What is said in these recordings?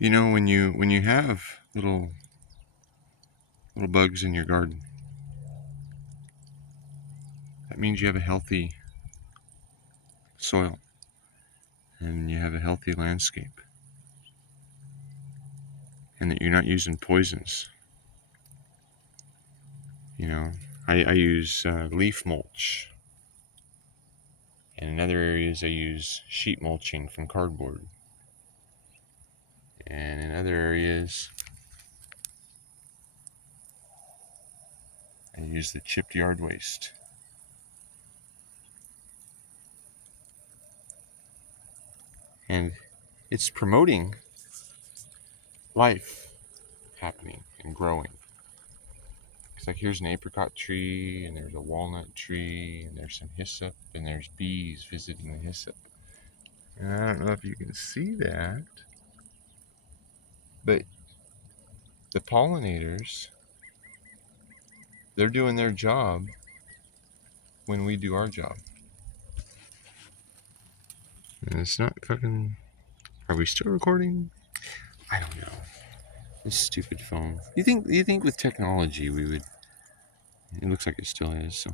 You know, when you have little bugs in your garden, that means you have a healthy soil and you have a healthy landscape, and that you're not using poisons. You know, I use leaf mulch, and in other areas I use sheet mulching from cardboard, and in other areas I use the chipped yard waste. And it's promoting life happening and growing. It's like here's an apricot tree, and there's a walnut tree, and there's some hyssop, and there's bees visiting the hyssop. And I don't know if you can see that, but the pollinators, they're doing their job when we do our job. And it's not fucking. Are we still recording? I don't know. This stupid phone. You think with technology we would? It looks like it still is. So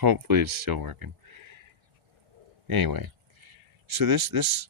hopefully it's still working. Anyway, so this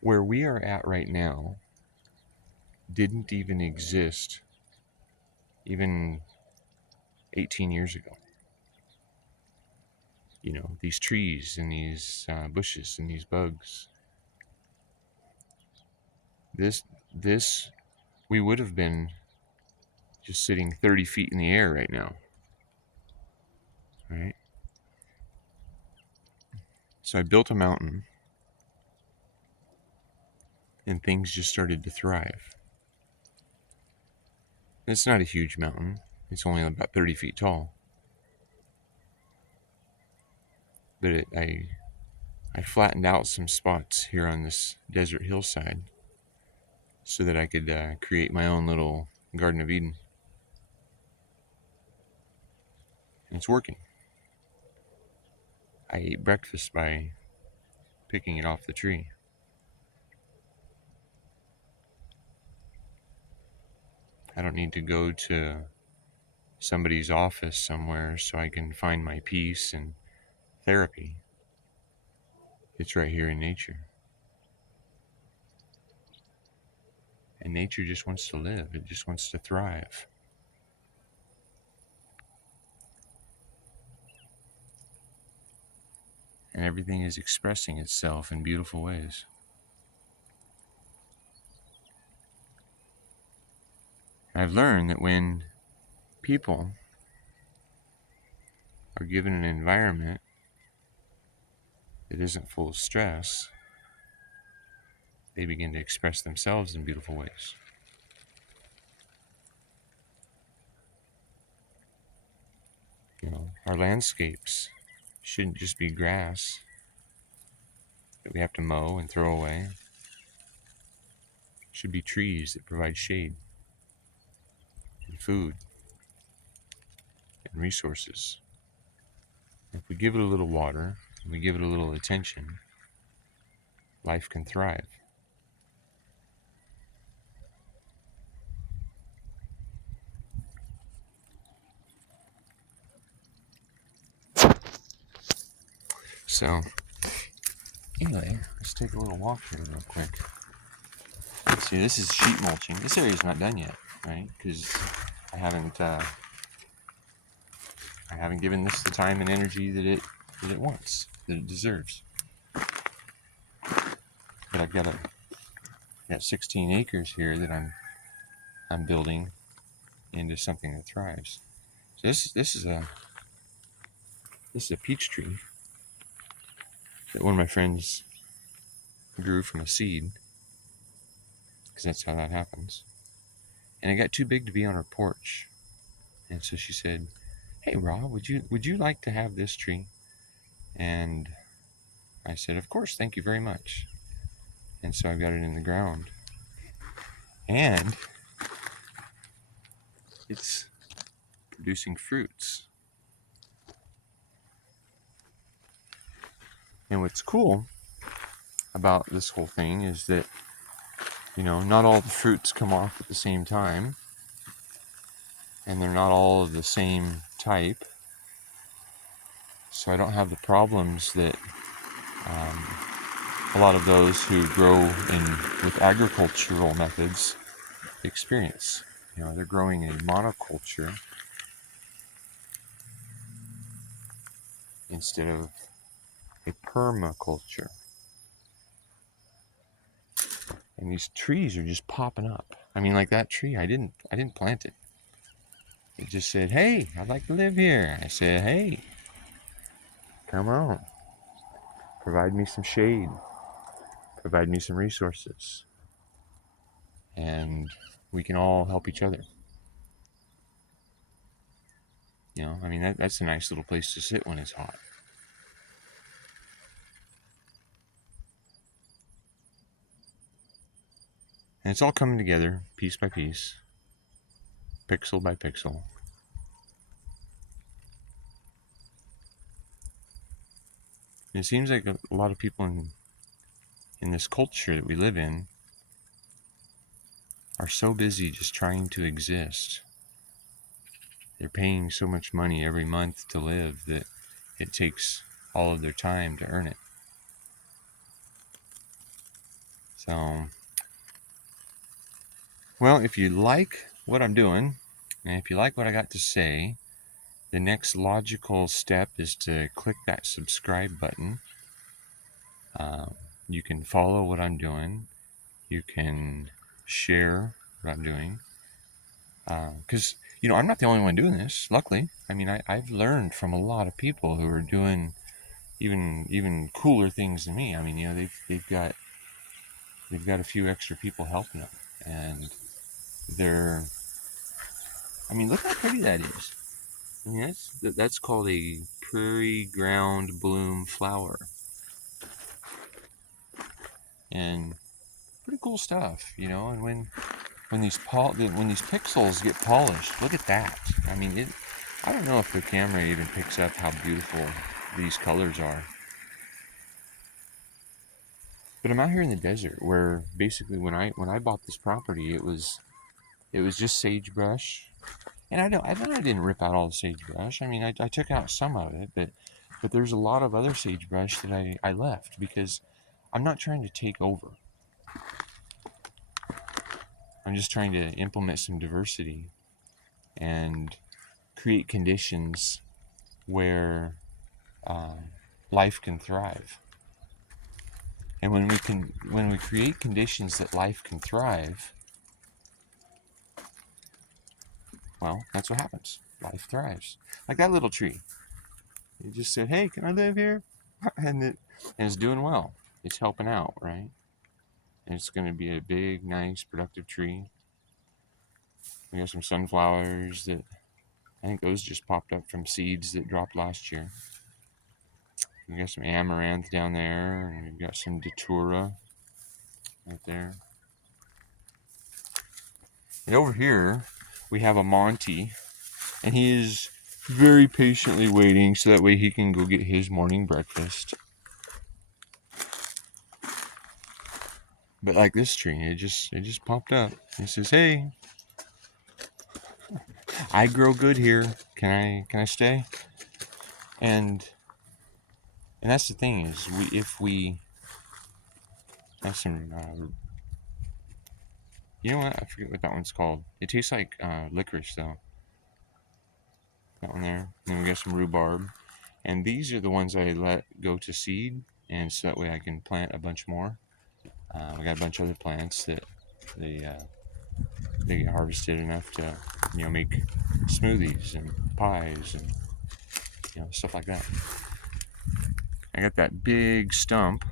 where we are at right now didn't even exist even 18 years ago. You know, these trees and these bushes and these bugs. This we would have been just sitting 30 feet in the air right now, right? So I built a mountain, and things just started to thrive. It's not a huge mountain. It's only about 30 feet tall. But I flattened out some spots here on this desert hillside so that I could create my own little Garden of Eden. And it's working. I ate breakfast by picking it off the tree. I don't need to go to somebody's office somewhere so I can find my peace and therapy. It's right here in nature. And nature just wants to live. It just wants to thrive. And everything is expressing itself in beautiful ways. I've learned that when people are given an environment that isn't full of stress, they begin to express themselves in beautiful ways. You know, our landscapes shouldn't just be grass that we have to mow and throw away. It should be trees that provide shade and food and resources. If we give it a little water and we give it a little attention, life can thrive. So, anyway, let's take a little walk here real quick. See, this is sheet mulching. This area's not done yet, right? Because I haven't given this the time and energy that it wants, that it deserves. But I've got 16 acres here that I'm building into something that thrives. So this is a peach tree that one of my friends grew from a seed, because that's how that happens. And it got too big to be on her porch, and so she said, "Hey Rob, would you like to have this tree?" And I said, "Of course, thank you very much." And so I got it in the ground, and it's producing fruits. And what's cool about this whole thing is that, not all the fruits come off at the same time, and they're not all of the same type. So I don't have the problems that a lot of those who grow with agricultural methods experience. They're growing a monoculture instead of a permaculture. And these trees are just popping up. I mean, like that tree, I didn't plant it. It just said, "Hey, I'd like to live here." I said, "Hey, come on. Provide me some shade. Provide me some resources. And we can all help each other." I mean, that's a nice little place to sit when it's hot. And it's all coming together, piece by piece, pixel by pixel. And it seems like a lot of people in this culture that we live in are so busy just trying to exist. They're paying so much money every month to live that it takes all of their time to earn it. So, well, if you like what I'm doing, and if you like what I got to say, the next logical step is to click that subscribe button. You can follow what I'm doing. You can share what I'm doing. Because, I'm not the only one doing this, luckily. I mean, I've learned from a lot of people who are doing even cooler things than me. I mean, they've got a few extra people helping them, and look how pretty that is. I mean, that's called a prairie ground bloom flower, and pretty cool stuff, And when these pixels get polished, look at that. I mean, I don't know if the camera even picks up how beautiful these colors are. But I'm out here in the desert where basically when I bought this property, it was just sagebrush. And I didn't rip out all the sagebrush. I mean, I took out some of it, but there's a lot of other sagebrush that I left because I'm not trying to take over. I'm just trying to implement some diversity and create conditions where life can thrive. And when we create conditions that life can thrive, well, that's what happens. Life thrives. Like that little tree. It just said, "Hey, can I live here?" And it's doing well. It's helping out, right? And it's going to be a big, nice, productive tree. We got some sunflowers that I think those just popped up from seeds that dropped last year. We got some amaranth down there, and we've got some datura right there. And over here, we have a Monty, and he is very patiently waiting so that way he can go get his morning breakfast. But like this tree, it just popped up. It says, "Hey, I grow good here. Can I stay?" And that's the thing is, if we have some, you know what? I forget what that one's called. It tastes like licorice though. That one there. And then we got some rhubarb, and these are the ones I let go to seed, and so that way I can plant a bunch more. We got a bunch of other plants that they get harvested enough to make smoothies and pies and stuff like that. I got that big stump.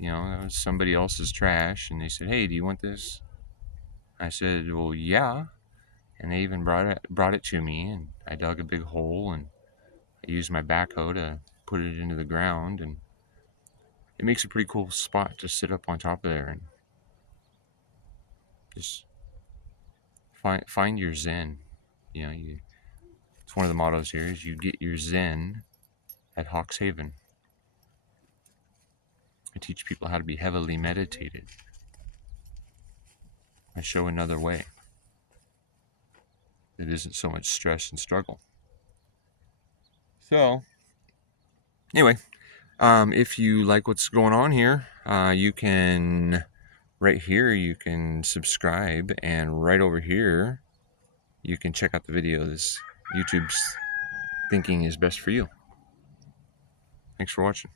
That was somebody else's trash, and they said, "Hey, do you want this?" I said, "Well, yeah." And they even brought it to me, and I dug a big hole, and I used my backhoe to put it into the ground, and it makes a pretty cool spot to sit up on top of there and just find your zen. It's one of the mottos here is you get your zen at Hawks Haven. I teach people how to be heavily meditated. I show another way. It isn't so much stress and struggle. So, anyway, if you like what's going on here, you can, right here, you can subscribe, and right over here, you can check out the videos YouTube's thinking is best for you. Thanks for watching.